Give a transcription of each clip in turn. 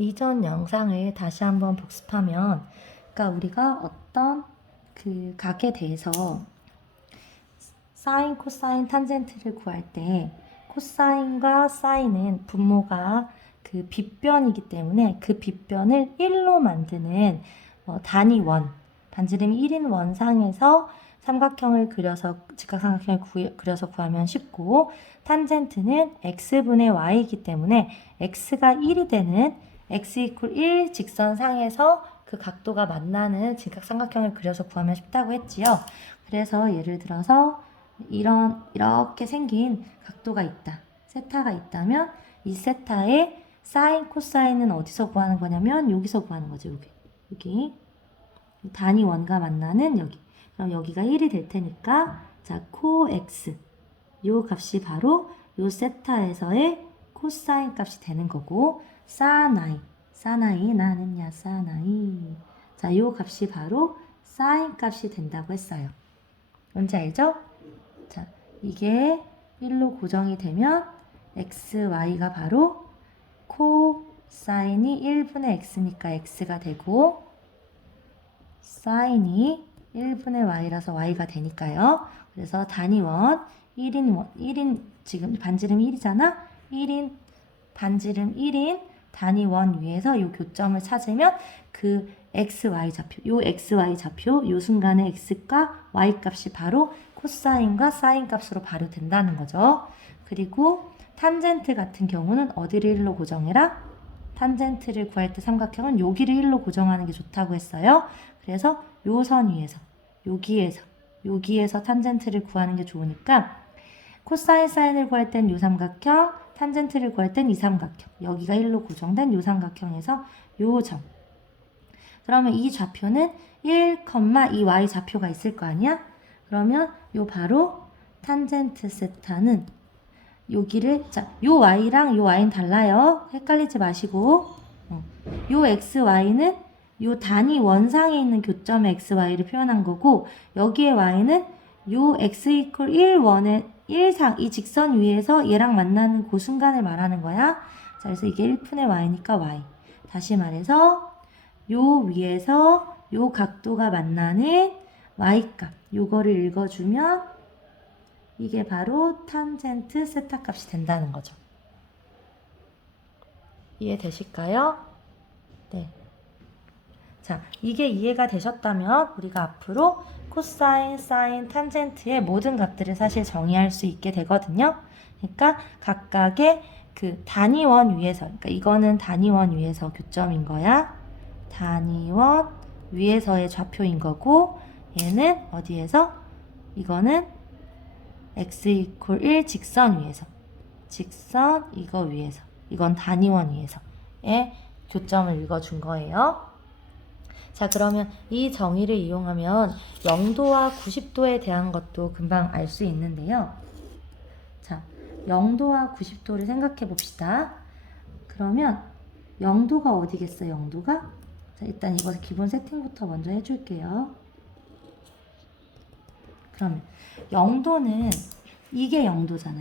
이전 영상을 다시 한번 복습하면, 그러니까 우리가 어떤 그 각에 대해서 사인, 코사인, 탄젠트를 구할 때 코사인과 사인은 분모가 그 빗변이기 때문에 그 빗변을 1로 만드는 단위 원, 반지름이 1인 원상에서 삼각형을 그려서 직각삼각형을 그려서 구하면 쉽고, 탄젠트는 x분의 y이기 때문에 x가 1이 되는 x 이퀄 1 직선상에서 그 각도가 만나는 직각삼각형을 그려서 구하면 쉽다고 했지요. 그래서 예를 들어서 이렇게 생긴 각도가 있다. 세타가 있다면 이 세타의 사인, 코사인은 어디서 구하는 거냐면 여기서 구하는 거죠. 여기. 단위 원과 만나는 여기. 그럼 여기가 1이 될 테니까 자, 코 x 요 값이 바로 요 세타에서의 코사인 값이 되는 거고, 사나이 나는야 사나이. 자, 요 값이 바로 사인 값이 된다고 했어요. 뭔지 알죠? 자, 이게 1로 고정이 되면 x, y가 바로 코사인이 1분의 x니까 x가 되고, 사인이 1분의 y라서 y가 되니까요. 그래서 단위원 1인 지금 반지름 1이잖아. 1인 반지름 1인 단위원 위에서 이 교점을 찾으면 그 xy 좌표, 요 xy 좌표, 요 순간의 x과 y 값이 바로 코사인과 사인 값으로 바로 된다는 거죠. 그리고 탄젠트 같은 경우는 어디를 1로 고정해라? 탄젠트를 구할 때 삼각형은 여기를 1로 고정하는 게 좋다고 했어요. 그래서 요 선 위에서, 여기에서 탄젠트를 구하는 게 좋으니까 코사인, 사인을 구할 땐 요 삼각형, 탄젠트를 구할 땐 이 삼각형, 여기가 1로 고정된 요 삼각형에서 요 점. 그러면 이 좌표는 1, 이 y 좌표가 있을 거 아니야? 그러면 요 바로 탄젠트 세타는 여기를, 자, 요 y랑 요 y는 달라요. 헷갈리지 마시고. 요 xy는 요 단위 원상에 있는 교점의 xy를 표현한 거고, 여기에 y는 요 x 이퀄 1 원의 1상, 이 직선 위에서 얘랑 만나는 그 순간을 말하는 거야. 자, 그래서 이게 1분의 y니까 y. 다시 말해서 요 위에서 요 각도가 만나는 y값, 요거를 읽어주면 이게 바로 탄젠트 세타 값이 된다는 거죠. 이해되실까요? 네. 자, 이게 이해가 되셨다면 우리가 앞으로 코사인, 사인, 탄젠트의 모든 값들을 사실 정의할 수 있게 되거든요. 그러니까 각각의 그 단위원 위에서, 그러니까 이거는 단위원 위에서 교점인 거야. 단위원 위에서의 좌표인 거고, 얘는 어디에서? 이거는 x 이퀄 1 직선 위에서, 직선 이거 위에서, 이건 단위원 위에서의 교점을 읽어준 거예요. 자, 그러면 이 정의를 이용하면 0도와 90도에 대한 것도 금방 알 수 있는데요. 자, 0도와 90도를 생각해 봅시다. 그러면 0도가 어디겠어, 0도가? 자, 일단 이거 기본 세팅부터 먼저 해줄게요. 그러면 0도는 이게 0도잖아,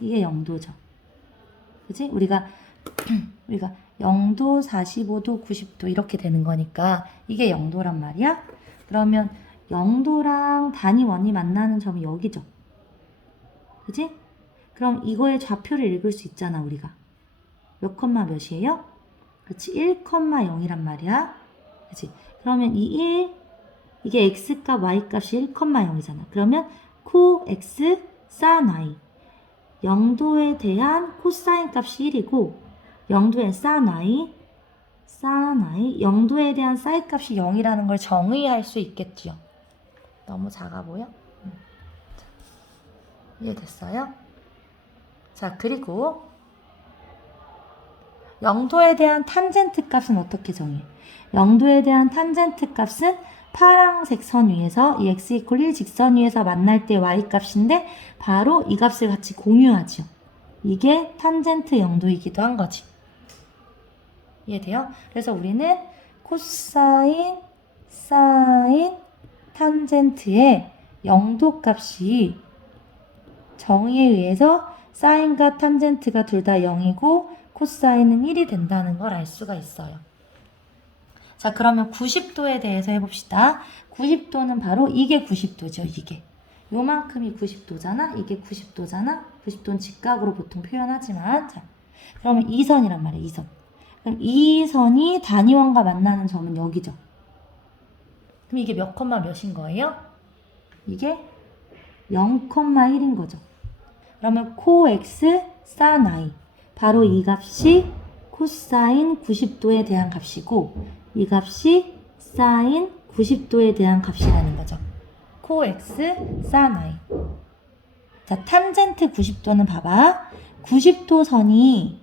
이게 0도죠. 그치? 우리가 0도, 45도, 90도 이렇게 되는 거니까 이게 0도란 말이야. 그러면 0도랑 단위원이 만나는 점이 여기죠. 그치? 그럼 이거의 좌표를 읽을 수 있잖아, 우리가. 몇 컴마 몇이에요? 그렇지, 1,0이란 말이야. 그치? 그러면 이 1, 이게 x값, y값이 1,0이잖아. 그러면 코 x, 산 y. 0도에 대한 코사인 값이 1이고, 0도의 산 y, 0도에 대한 사인 값이 0이라는 걸 정의할 수 있겠지요. 너무 작아 보여? 자, 이해됐어요? 자, 그리고 0도에 대한 탄젠트 값은 어떻게 정해? 0도에 대한 탄젠트 값은 파란색 선 위에서 이 x 이퀄 1 직선 위에서 만날 때 y 값인데 바로 이 값을 같이 공유하죠. 이게 탄젠트 0도이기도 한 거지. 이해돼요? 그래서 우리는 코사인, 사인, 탄젠트의 0도 값이 정의에 의해서 사인과 탄젠트가 둘 다 0이고 코사인은 1이 된다는 걸 알 수가 있어요. 자, 그러면 90도에 대해서 해봅시다. 90도는 바로 이게 90도죠, 이게. 요만큼이 90도잖아? 이게 90도잖아? 90도는 직각으로 보통 표현하지만, 자, 그러면 2선이란 말이에요, 2선. 그럼 이 선이 단위원과 만나는 점은 여기죠. 그럼 이게 몇 콤마 몇인 거예요? 이게 0,1인 거죠. 그러면 코x sin i. 바로 이 값이 코사인 90도에 대한 값이고, 이 값이 사인 90도에 대한 값이라는 거죠. 코x sin i. 자, 탄젠트 90도는 봐봐. 90도 선이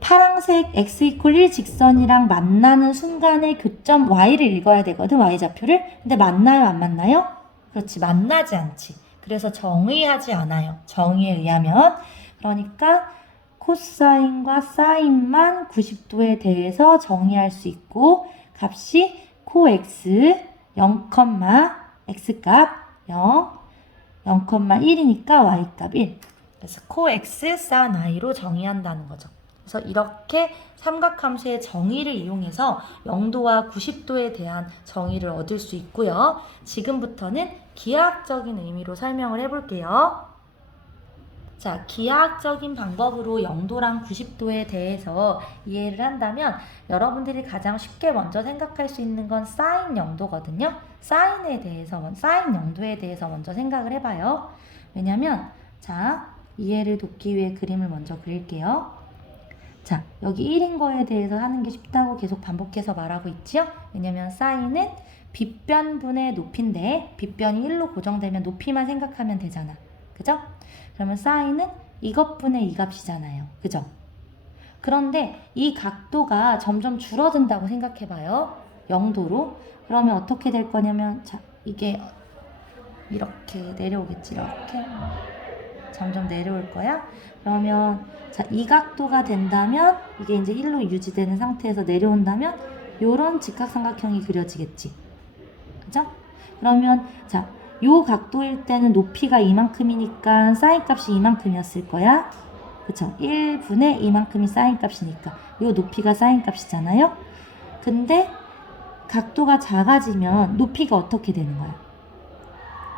파란색 x 이퀄 1 직선이랑 만나는 순간의 교점 y를 읽어야 되거든, y좌표를. 근데 만나요, 안 만나요? 그렇지, 만나지 않지. 그래서 정의하지 않아요. 정의에 의하면. 그러니까 코사인과 사인만 90도에 대해서 정의할 수 있고, 값이 코x 0, x값 0, 0,1이니까 y값 1. 그래서 코x sin i로 정의한다는 거죠. 그래서 이렇게 삼각함수의 정의를 이용해서 0도와 90도에 대한 정의를 얻을 수 있고요. 지금부터는 기하학적인 의미로 설명을 해볼게요. 자, 기하학적인 방법으로 0도랑 90도에 대해서 이해를 한다면 여러분들이 가장 쉽게 먼저 생각할 수 있는 건 사인 0도거든요. 사인 0도에 대해서 먼저 생각을 해봐요. 왜냐면, 자, 이해를 돕기 위해 그림을 먼저 그릴게요. 자, 여기 1인 거에 대해서 하는 게 쉽다고 계속 반복해서 말하고 있지요? 왜냐면 사인은 빗변분의 높이인데 빗변이 1로 고정되면 높이만 생각하면 되잖아. 그죠? 그러면 사인은 이것분의 이 값이잖아요. 그죠? 그런데 이 각도가 점점 줄어든다고 생각해봐요. 0도로. 그러면 어떻게 될 거냐면, 자, 이게 이렇게 내려오겠지. 이렇게. 점점 내려올 거야. 그러면 자, 이 각도가 된다면 이게 이제 1로 유지되는 상태에서 내려온다면 요런 직각삼각형이 그려지겠지. 그죠? 그러면 자, 요 각도일 때는 높이가 이만큼이니까 사인 값이 이만큼이었을 거야. 그쵸? 1분의 이만큼이 사인 값이니까 요 높이가 사인 값이잖아요. 근데 각도가 작아지면 높이가 어떻게 되는 거야?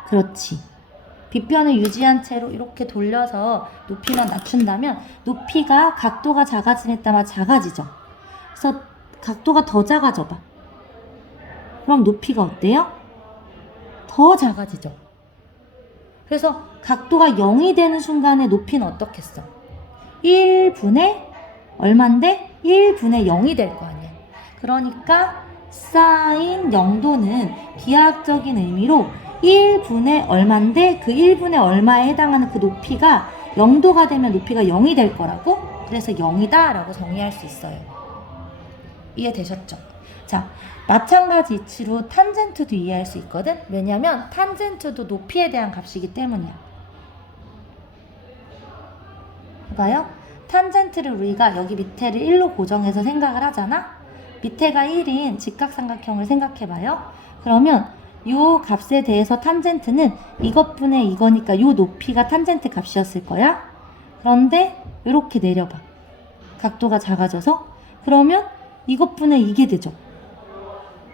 그렇지. 빗변을 유지한 채로 이렇게 돌려서 높이만 낮춘다면 높이가 각도가 작아지에 따라 작아지죠. 그래서 각도가 더 작아져 봐. 그럼 높이가 어때요? 더 작아지죠. 그래서 각도가 0이 되는 순간에 높이는 어떻겠어? 1분의 얼만데? 1분의 0이 될 거 아니야. 그러니까 사인 0도는 기하학적인 의미로 1분의 얼마인데 그 1분의 얼마에 해당하는 그 높이가 0도가 되면 높이가 0이 될 거라고? 그래서 0이다 라고 정의할 수 있어요. 이해되셨죠? 자, 마찬가지 이치로 탄젠트도 이해할 수 있거든? 왜냐면 탄젠트도 높이에 대한 값이기 때문이야. 봐봐요. 탄젠트를 우리가 여기 밑에를 1로 고정해서 생각을 하잖아? 밑에가 1인 직각삼각형을 생각해봐요. 그러면 요 값에 대해서 탄젠트는 이것분의 이거니까 요 높이가 탄젠트 값이었을 거야. 그런데 이렇게 내려봐. 각도가 작아져서 그러면 이것분의 이게 되죠.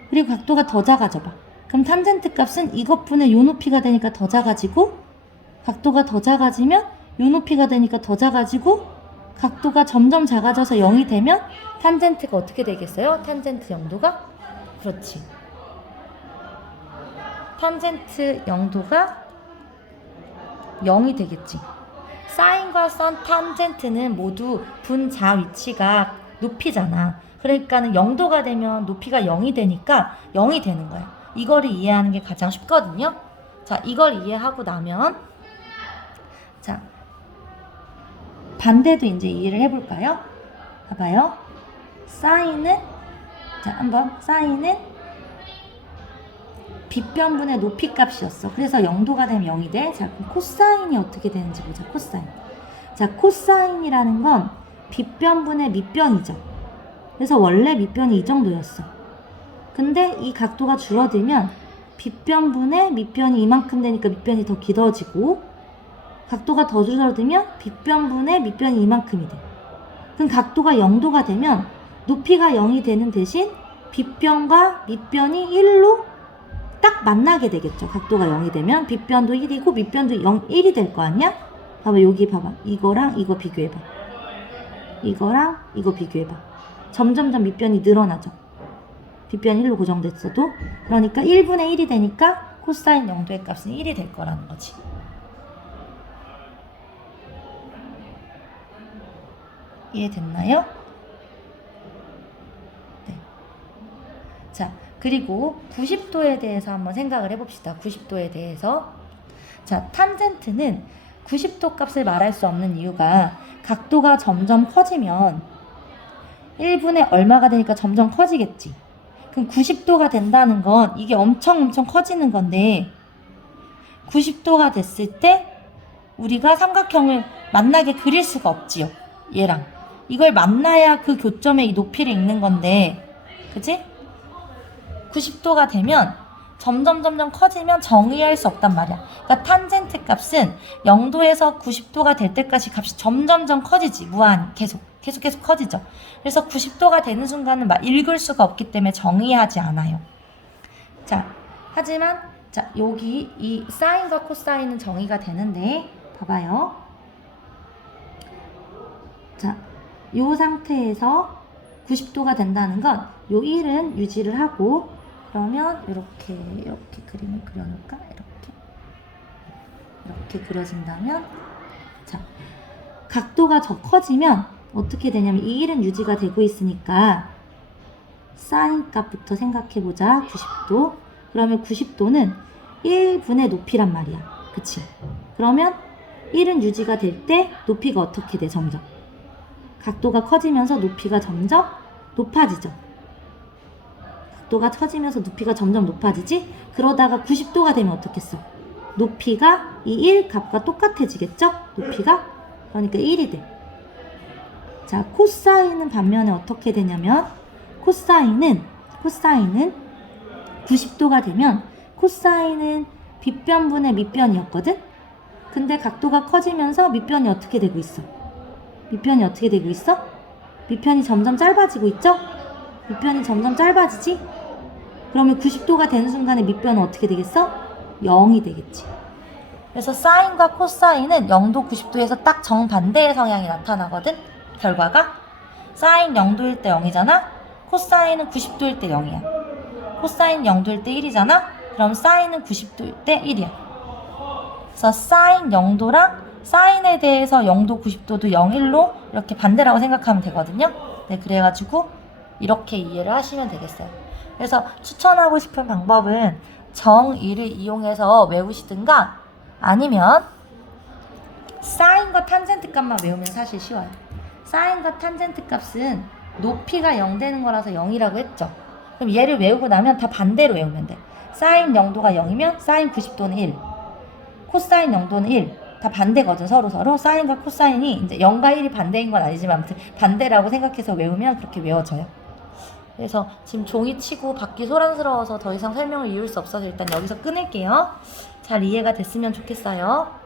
그리고 각도가 더 작아져 봐. 그럼 탄젠트 값은 이것분의 요 높이가 되니까 더 작아지고 각도가 더 작아지면 요 높이가 되니까 더 작아지고 각도가 점점 작아져서 0이 되면 탄젠트가 어떻게 되겠어요? 탄젠트 0도가? 그렇지. 탄젠트 0도가 0이 되겠지. 사인과 선 탄젠트는 모두 분자 위치가 높이잖아. 그러니까는 0도가 되면 높이가 0이 되니까 0이 되는 거야. 이거를 이해하는 게 가장 쉽거든요. 자, 이걸 이해하고 나면 자, 반대도 이제 이해를 해볼까요? 봐봐요. 사인은 자, 한번 사인은 빗변분의 높이 값이었어. 그래서 0도가 되면 0이 돼. 자, 그럼 코사인이 어떻게 되는지 보자. 코사인. 자, 코사인이라는 건 빗변분의 밑변이죠. 그래서 원래 밑변이 이 정도였어. 근데 이 각도가 줄어들면 빗변분의 밑변이 이만큼 되니까 밑변이 더 길어지고 각도가 더 줄어들면 빗변분의 밑변이 이만큼이 돼. 그럼 각도가 0도가 되면 높이가 0이 되는 대신 빗변과 밑변이 1로 딱 만나게 되겠죠. 각도가 0이 되면 빗변도 1이고 밑변도 1이 될 거 아니야? 봐봐, 여기 봐봐. 이거랑 이거 비교해봐. 이거랑 이거 비교해봐. 점점점 밑변이 늘어나죠. 빗변이 1로 고정됐어도. 그러니까 1분의 1이 되니까 코사인 0도의 값은 1이 될 거라는 거지. 이해됐나요? 네. 자, 그리고 90도에 대해서 한번 생각을 해봅시다. 90도에 대해서. 자, 탄젠트는 90도 값을 말할 수 없는 이유가 각도가 점점 커지면 1분의 얼마가 되니까 점점 커지겠지. 그럼 90도가 된다는 건 이게 엄청 커지는 건데 90도가 됐을 때 우리가 삼각형을 만나게 그릴 수가 없지요. 얘랑. 이걸 만나야 그 교점에 이 높이를 읽는 건데, 그치? 90도가 되면 점점 커지면 정의할 수 없단 말이야. 그러니까 탄젠트 값은 0도에서 90도가 될 때까지 값이 점점 커지지. 무한 계속 커지죠. 그래서 90도가 되는 순간은 막 읽을 수가 없기 때문에 정의하지 않아요. 자, 하지만 자, 여기 이 사인과 코사인은 정의가 되는데 봐봐요. 자, 요 상태에서 90도가 된다는 건 요 1은 유지를 하고 그러면 이렇게 그림을 그려놓을까? 이렇게 그려진다면 자, 각도가 더 커지면 어떻게 되냐면 이 1은 유지가 되고 있으니까 사인 값부터 생각해보자. 90도. 그러면 90도는 1분의 높이란 말이야. 그치? 그러면 1은 유지가 될 때 높이가 어떻게 돼? 점점. 각도가 커지면서 높이가 점점 높아지죠. 각도가 커지면서 높이가 점점 높아지지? 그러다가 90도가 되면 어떻겠어? 높이가 이 1 값과 똑같아지겠죠? 높이가? 그러니까 1이 돼. 자, 코사인은 반면에 어떻게 되냐면 코사인은 90도가 되면 코사인은 빗변분의 밑변이었거든? 근데 각도가 커지면서 밑변이 어떻게 되고 있어? 밑변이 어떻게 되고 있어? 밑변이 점점 짧아지고 있죠? 밑변이 점점 짧아지지? 그러면 90도가 되는 순간에 밑변은 어떻게 되겠어? 0이 되겠지. 그래서 사인과 코사인은 0도 90도에서 딱 정반대의 성향이 나타나거든? 결과가 사인 0도일 때 0이잖아? 코사인은 90도일 때 0이야. 코사인 0도일 때 1이잖아? 그럼 사인은 90도일 때 1이야. 그래서 사인 0도랑 사인에 대해서 0도 90도도 0, 1로 이렇게 반대라고 생각하면 되거든요. 네, 그래가지고 이렇게 이해를 하시면 되겠어요. 그래서 추천하고 싶은 방법은 정의를 이용해서 외우시든가 아니면 사인과 탄젠트 값만 외우면 사실 쉬워요. 사인과 탄젠트 값은 높이가 0 되는 거라서 0이라고 했죠. 그럼 얘를 외우고 나면 다 반대로 외우면 돼. 사인 0도가 0이면 사인 90도는 1, 코사인 0도는 1. 다 반대거든. 서로 사인과 코사인이 이제 0과 1이 반대인 건 아니지만 아무튼 반대라고 생각해서 외우면 그렇게 외워져요. 그래서 지금 종이 치고 받기 소란스러워서 더 이상 설명을 이을 수 없어서 일단 여기서 끊을게요. 잘 이해가 됐으면 좋겠어요.